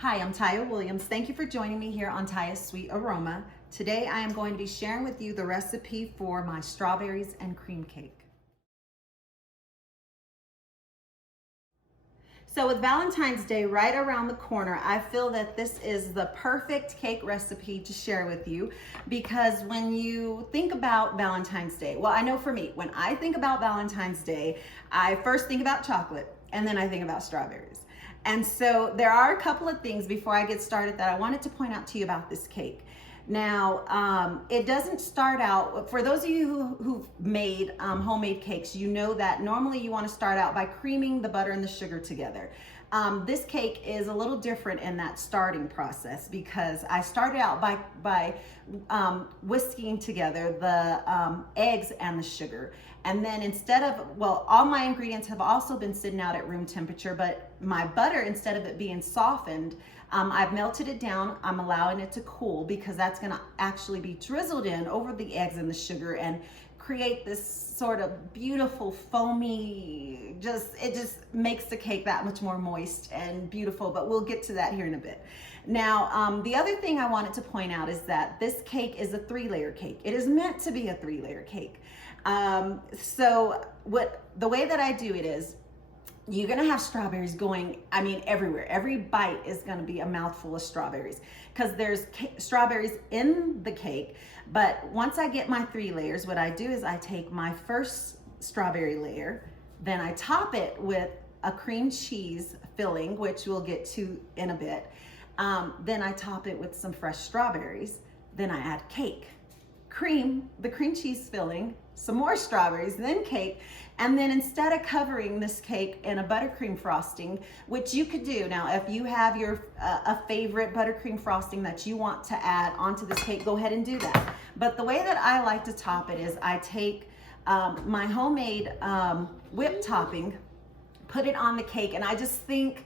Hi, I'm Taya Williams. Thank you for joining me here on Taya's Sweet Aroma. Today I am going to be sharing with you the recipe for my strawberries and cream cake. So with Valentine's Day right around the corner, I feel that this is the perfect cake recipe to share with you, because when you think about Valentine's Day, well, I know for me, when I think about Valentine's Day, I first think about chocolate and then I think about strawberries. And so there are a couple of things before I get started that I wanted to point out to you about this cake. Now, it doesn't start out, for those of you who've made homemade cakes, you know that normally you want to start out by creaming the butter and the sugar together. This cake is a little different in that starting process, because I started out by whisking together the eggs and the sugar. And then instead of, well, all my ingredients have also been sitting out at room temperature, but my butter, instead of it being softened, I've melted it down. I'm allowing it to cool, because that's gonna actually be drizzled in over the eggs and the sugar and create this sort of beautiful foamy, it just makes the cake that much more moist and beautiful, but we'll get to that here in a bit. Now, the other thing I wanted to point out is that this cake is a 3-layer cake. It is meant to be a 3-layer cake. So the way that I do it is, you're gonna have strawberries going, I mean, everywhere. Every bite is gonna be a mouthful of strawberries, because there's strawberries in the cake. But once I get my 3 layers, what I do is I take my first strawberry layer, then I top it with a cream cheese filling, which we'll get to in a bit. Then I top it with some fresh strawberries. Then I add cake, the cream cheese filling, some more strawberries, then cake. And then instead of covering this cake in a buttercream frosting, which you could do, now if you have your a favorite buttercream frosting that you want to add onto this cake, go ahead and do that. But the way that I like to top it is I take my homemade whipped topping, put it on the cake, and I just think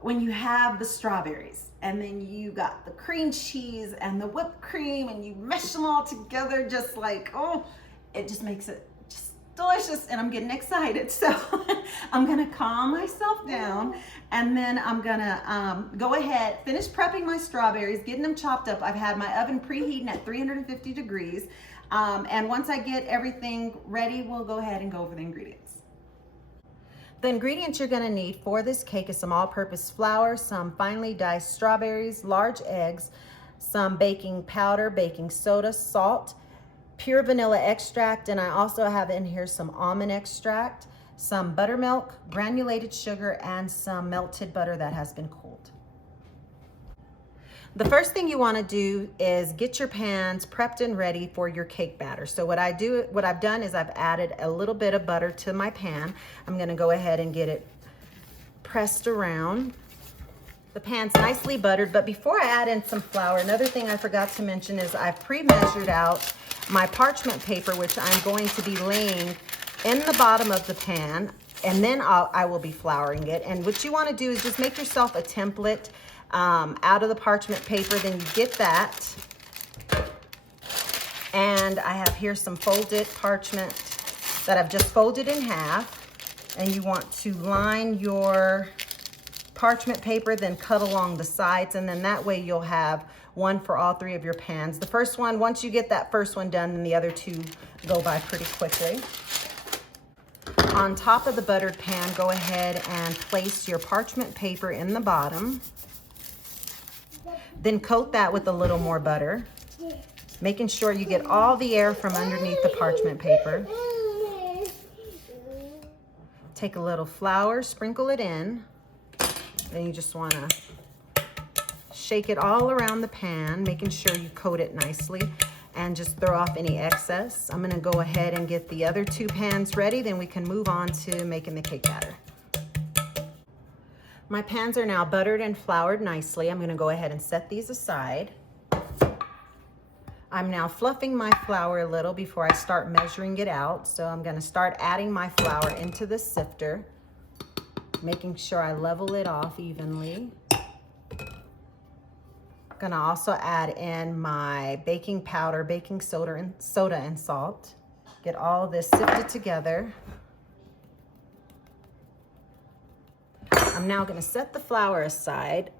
when you have the strawberries and then you got the cream cheese and the whipped cream and you mesh them all together, just like, oh, it just makes it just delicious, and I'm getting excited. So I'm gonna calm myself down, and then I'm gonna go ahead, finish prepping my strawberries, getting them chopped up. I've had my oven preheating at 350 degrees. And once I get everything ready, we'll go ahead and go over the ingredients. The ingredients you're gonna need for this cake is some all-purpose flour, some finely diced strawberries, large eggs, some baking powder, baking soda, salt, pure vanilla extract, and I also have in here some almond extract, some buttermilk, granulated sugar, and some melted butter that has been cooled. The first thing you want to do is get your pans prepped and ready for your cake batter. So what I've done is I've added a little bit of butter to my pan. I'm going to go ahead and get it pressed around. The pan's nicely buttered, but before I add in some flour, another thing I forgot to mention is I've pre-measured out my parchment paper, which I'm going to be laying in the bottom of the pan, and then I will be flouring it. And what you want to do is just make yourself a template out of the parchment paper. Then you get that, and I have here some folded parchment that I've just folded in half, and you want to line your parchment paper, then cut along the sides, and then that way you'll have one for all 3 of your pans. The first one, once you get that first one done, then the other 2 go by pretty quickly. On top of the buttered pan, go ahead and place your parchment paper in the bottom. Then coat that with a little more butter, making sure you get all the air from underneath the parchment paper. Take a little flour, sprinkle it in. Then you just want to shake it all around the pan, making sure you coat it nicely, and just throw off any excess. I'm going to go ahead and get the other 2 pans ready, then we can move on to making the cake batter. My pans are now buttered and floured nicely. I'm going to go ahead and set these aside. I'm now fluffing my flour a little before I start measuring it out. So I'm going to start adding my flour into the sifter, making sure I level it off evenly. I'm gonna also add in my baking powder, baking soda, and salt. Get all of this sifted together. I'm now gonna set the flour aside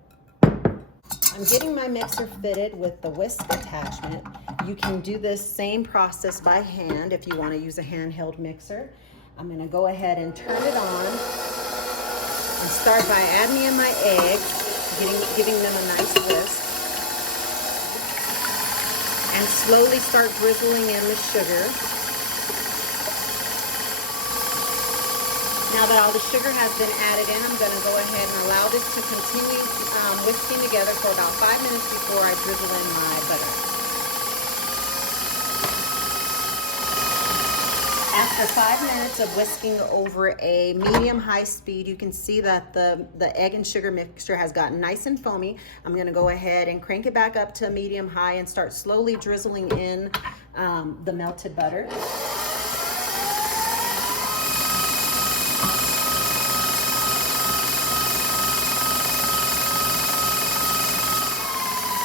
I'm getting my mixer fitted with the whisk attachment. You can do this same process by hand if you want to use a handheld mixer. I'm going to go ahead and turn it on and start by adding in my eggs, giving them a nice whisk, and slowly start drizzling in the sugar. Now that all the sugar has been added in, I'm going to go ahead and allow this to continue whisking together for about 5 minutes before I drizzle in my butter. After 5 minutes of whisking over a medium-high speed, you can see that the egg and sugar mixture has gotten nice and foamy. I'm going to go ahead and crank it back up to medium-high and start slowly drizzling in the melted butter.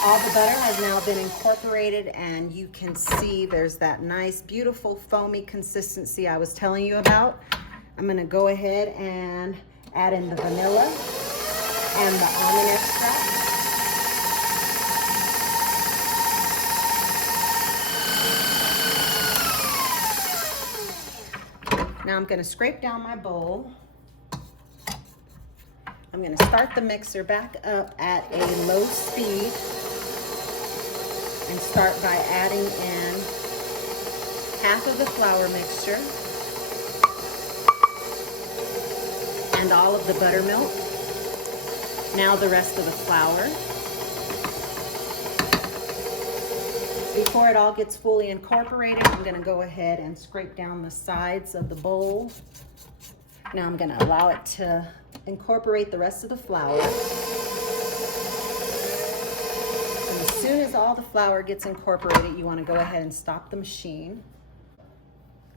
All the butter has now been incorporated, and you can see there's that nice, beautiful, foamy consistency I was telling you about. I'm gonna go ahead and add in the vanilla and the almond extract. Now I'm gonna scrape down my bowl. I'm gonna start the mixer back up at a low speed and start by adding in half of the flour mixture and all of the buttermilk. Now the rest of the flour. Before it all gets fully incorporated, I'm going to go ahead and scrape down the sides of the bowl. Now I'm going to allow it to incorporate the rest of the flour. As soon as all the flour gets incorporated, you want to go ahead and stop the machine.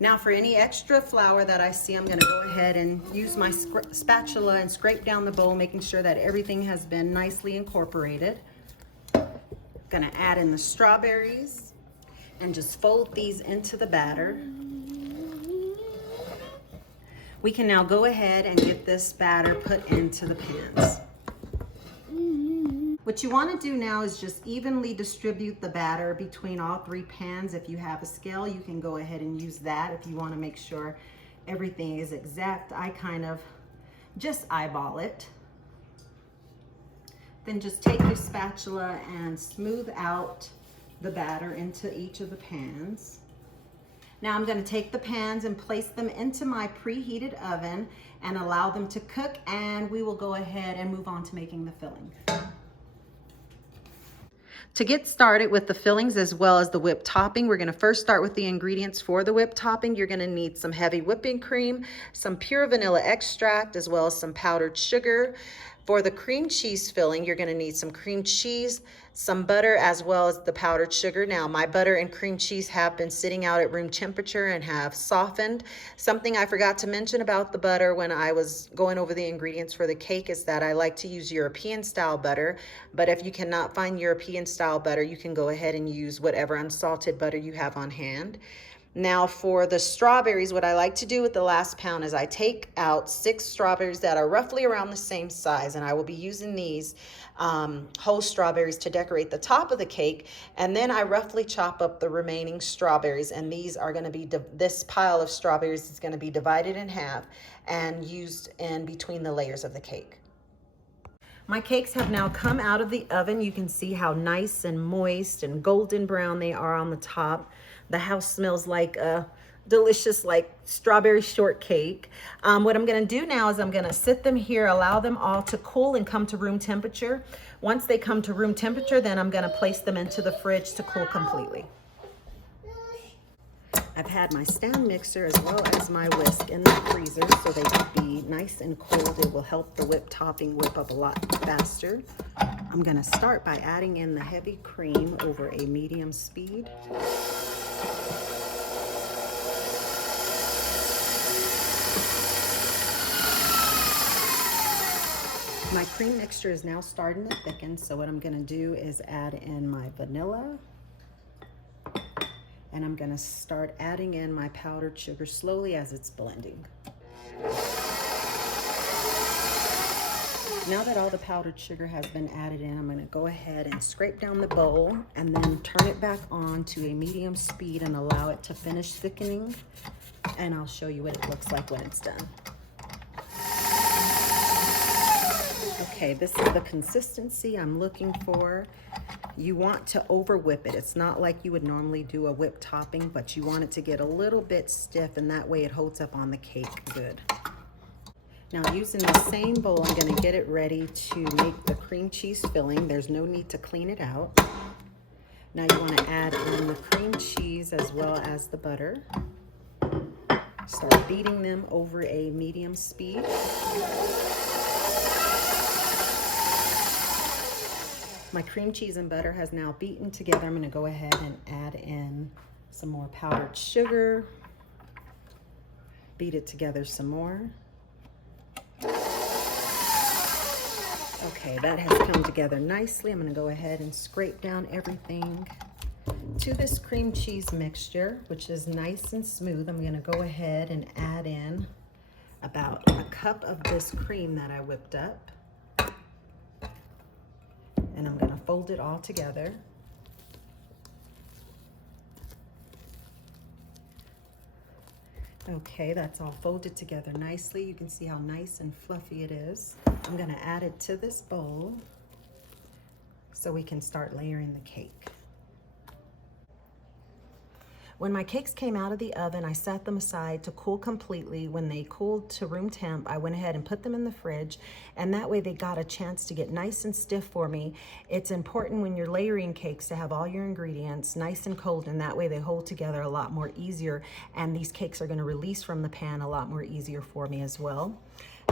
Now for any extra flour that I see, I'm going to go ahead and use my spatula and scrape down the bowl, making sure that everything has been nicely incorporated. Going to add in the strawberries and just fold these into the batter. We can now go ahead and get this batter put into the pans. What you want to do now is just evenly distribute the batter between all 3 pans. If you have a scale, you can go ahead and use that if you want to make sure everything is exact. I kind of just eyeball it. Then just take your spatula and smooth out the batter into each of the pans. Now I'm going to take the pans and place them into my preheated oven and allow them to cook, and we will go ahead and move on to making the filling. To get started with the fillings as well as the whipped topping, we're going to first start with the ingredients for the whipped topping. You're going to need some heavy whipping cream, some pure vanilla extract, as well as some powdered sugar. For the cream cheese filling, you're going to need some cream cheese, some butter, as well as the powdered sugar. Now, my butter and cream cheese have been sitting out at room temperature and have softened. Something I forgot to mention about the butter when I was going over the ingredients for the cake is that I like to use European style butter. But if you cannot find European style butter, you can go ahead and use whatever unsalted butter you have on hand. Now for the strawberries, what I like to do with the last pound is I take out 6 strawberries that are roughly around the same size, and I will be using these whole strawberries to decorate the top of the cake, and then I roughly chop up the remaining strawberries, and these are going to be, this pile of strawberries is going to be divided in half and used in between the layers of the cake. My cakes have now come out of the oven. You can see how nice and moist and golden brown they are on the top. The house smells like a delicious, like strawberry shortcake. What I'm gonna do now is I'm gonna sit them here, allow them all to cool and come to room temperature. Once they come to room temperature, then I'm gonna place them into the fridge to cool completely. I've had my stand mixer as well as my whisk in the freezer so they can be nice and cold. It will help the whipped topping whip up a lot faster. I'm gonna start by adding in the heavy cream over a medium speed. My cream mixture is now starting to thicken, so what I'm gonna do is add in my vanilla, and I'm gonna start adding in my powdered sugar slowly as it's blending. Now that all the powdered sugar has been added in, I'm going to go ahead and scrape down the bowl and then turn it back on to a medium speed and allow it to finish thickening. And I'll show you what it looks like when it's done. Okay, this is the consistency I'm looking for. You want to over whip it. It's not like you would normally do a whipped topping, but you want it to get a little bit stiff, and that way it holds up on the cake good. Now, using the same bowl, I'm going to get it ready to make the cream cheese filling. There's no need to clean it out. Now you want to add in the cream cheese as well as the butter. Start beating them over a medium speed. My cream cheese and butter has now beaten together. I'm going to go ahead and add in some more powdered sugar. Beat it together some more. Okay, that has come together nicely. I'm going to go ahead and scrape down everything to this cream cheese mixture, which is nice and smooth. I'm going to go ahead and add in about a cup of this cream that I whipped up. And I'm going to fold it all together. Okay, that's all folded together nicely. You can see how nice and fluffy it is. I'm going to add it to this bowl so we can start layering the cake. When my cakes came out of the oven, I set them aside to cool completely. When they cooled to room temp, I went ahead and put them in the fridge, and that way they got a chance to get nice and stiff for me. It's important when you're layering cakes to have all your ingredients nice and cold, and that way they hold together a lot more easier, and these cakes are going to release from the pan a lot more easier for me as well.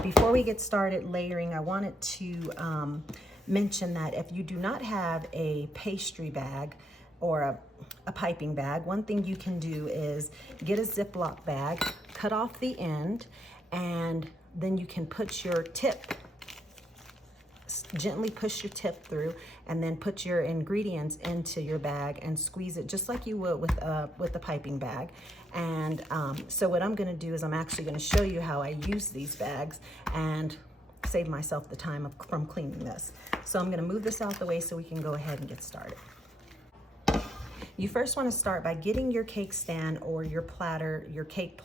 Before we get started layering, I wanted to mention that if you do not have a pastry bag or a piping bag, one thing you can do is get a Ziploc bag, cut off the end, and then you can put your tip, gently push your tip through, and then put your ingredients into your bag and squeeze it just like you would with the piping bag. And so what I'm going to do is I'm actually going to show you how I use these bags and save myself the time from cleaning this. So I'm going to move this out the way so we can go ahead and get started. You first want to start by getting your cake stand or your platter, your cake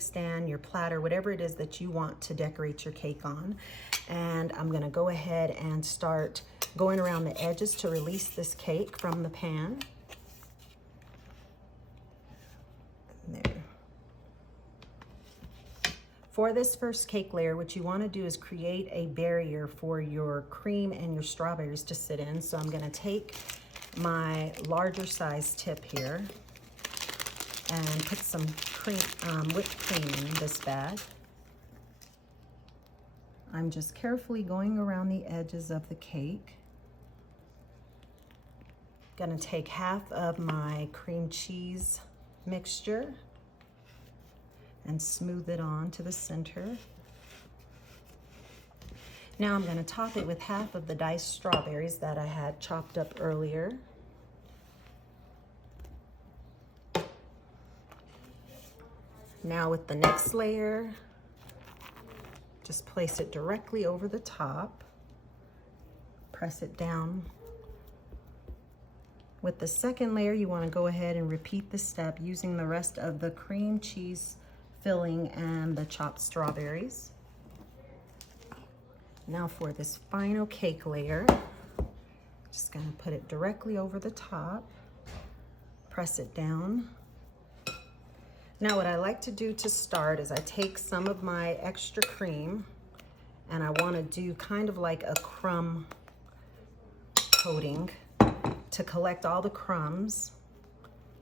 stand, your platter, whatever it is that you want to decorate your cake on. And I'm going to go ahead and start going around the edges to release this cake from the pan. There. For this first cake layer, what you want to do is create a barrier for your cream and your strawberries to sit in. So I'm going to take my larger size tip here and put some cream, whipped cream in this bag. I'm just carefully going around the edges of the cake. Gonna take half of my cream cheese mixture and smooth it on to the center. Now I'm going to top it with half of the diced strawberries that I had chopped up earlier. Now with the next layer, just place it directly over the top. Press it down. With the second layer, you want to go ahead and repeat the step using the rest of the cream cheese filling and the chopped strawberries. Now for this final cake layer, just gonna put it directly over the top, press it down. Now what I like to do to start is I take some of my extra cream and I wanna do kind of like a crumb coating to collect all the crumbs.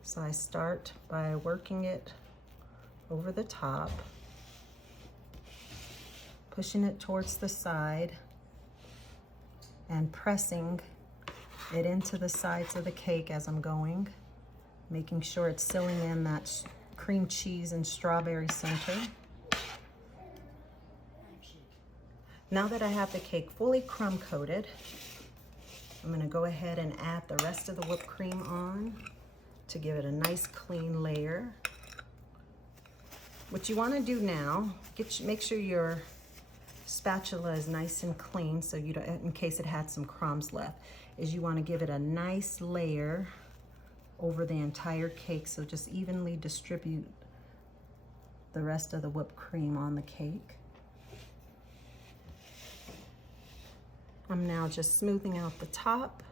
So I start by working it over the top, pushing it towards the side and pressing it into the sides of the cake as I'm going, making sure it's sealing in that cream cheese and strawberry center. Now that I have the cake fully crumb coated, I'm gonna go ahead and add the rest of the whipped cream on to give it a nice clean layer. What you wanna do now, make sure your spatula is nice and clean, so you don't, in case it had some crumbs left, is you want to give it a nice layer over the entire cake. So just evenly distribute the rest of the whipped cream on the cake. I'm now just smoothing out the top,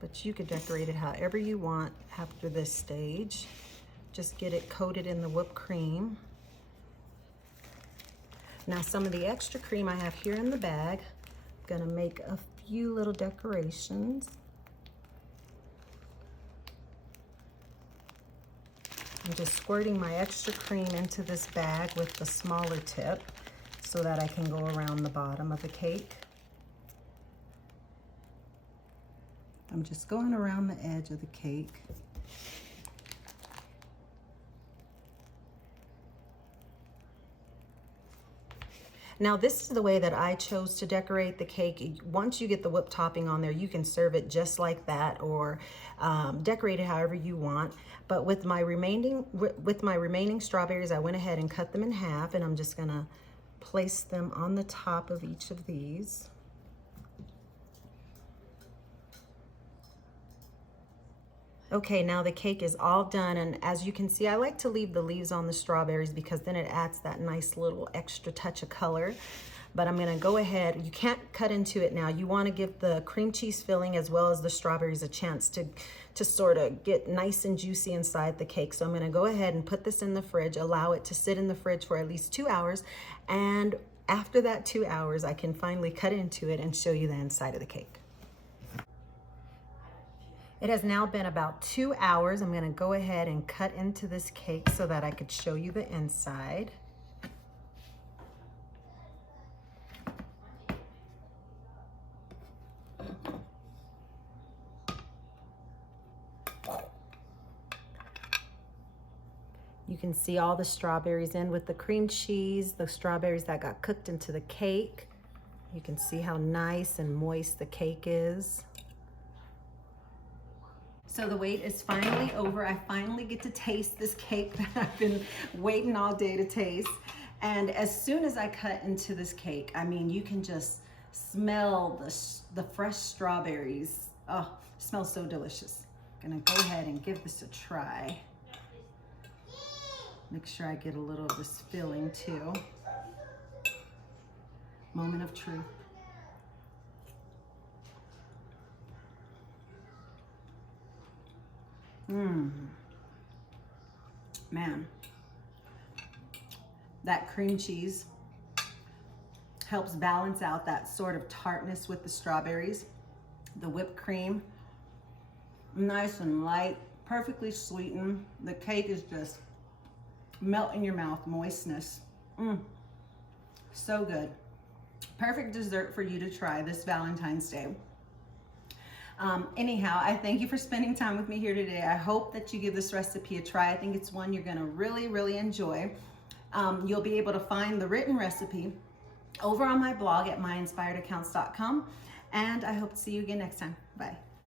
but you could decorate it however you want after this stage. Just get it coated in the whipped cream. Now some of the extra cream I have here in the bag, I'm gonna make a few little decorations. I'm just squirting my extra cream into this bag with the smaller tip so that I can go around the bottom of the cake. I'm just going around the edge of the cake. Now this is the way that I chose to decorate the cake. Once you get the whipped topping on there, you can serve it just like that, or decorate it however you want. But with my remaining strawberries, I went ahead and cut them in half, and I'm just gonna place them on the top of each of these. Okay, now the cake is all done, and as you can see, I like to leave the leaves on the strawberries because then it adds that nice little extra touch of color. But I'm gonna go ahead, you can't cut into it now. You wanna give the cream cheese filling as well as the strawberries a chance to sort of get nice and juicy inside the cake. So I'm gonna go ahead and put this in the fridge, allow it to sit in the fridge for at least 2 hours. And after that 2 hours, I can finally cut into it and show you the inside of the cake. It has now been about 2 hours. I'm gonna go ahead and cut into this cake so that I could show you the inside. You can see all the strawberries in with the cream cheese, the strawberries that got cooked into the cake. You can see how nice and moist the cake is. So the wait is finally over. I finally get to taste this cake that I've been waiting all day to taste. And as soon as I cut into this cake, I mean, you can just smell the fresh strawberries. Oh, it smells so delicious. I'm gonna go ahead and give this a try. Make sure I get a little of this filling too. Moment of truth. Man, that cream cheese helps balance out that sort of tartness with the strawberries. The whipped cream, nice and light, perfectly sweetened. The cake is just melt in your mouth, moistness. So good. Perfect dessert for you to try this Valentine's Day. Anyhow, I thank you for spending time with me here today. I hope that you give this recipe a try. I think it's one you're gonna really, really enjoy. You'll be able to find the written recipe over on my blog at myinspiredaccounts.com. And I hope to see you again next time. Bye.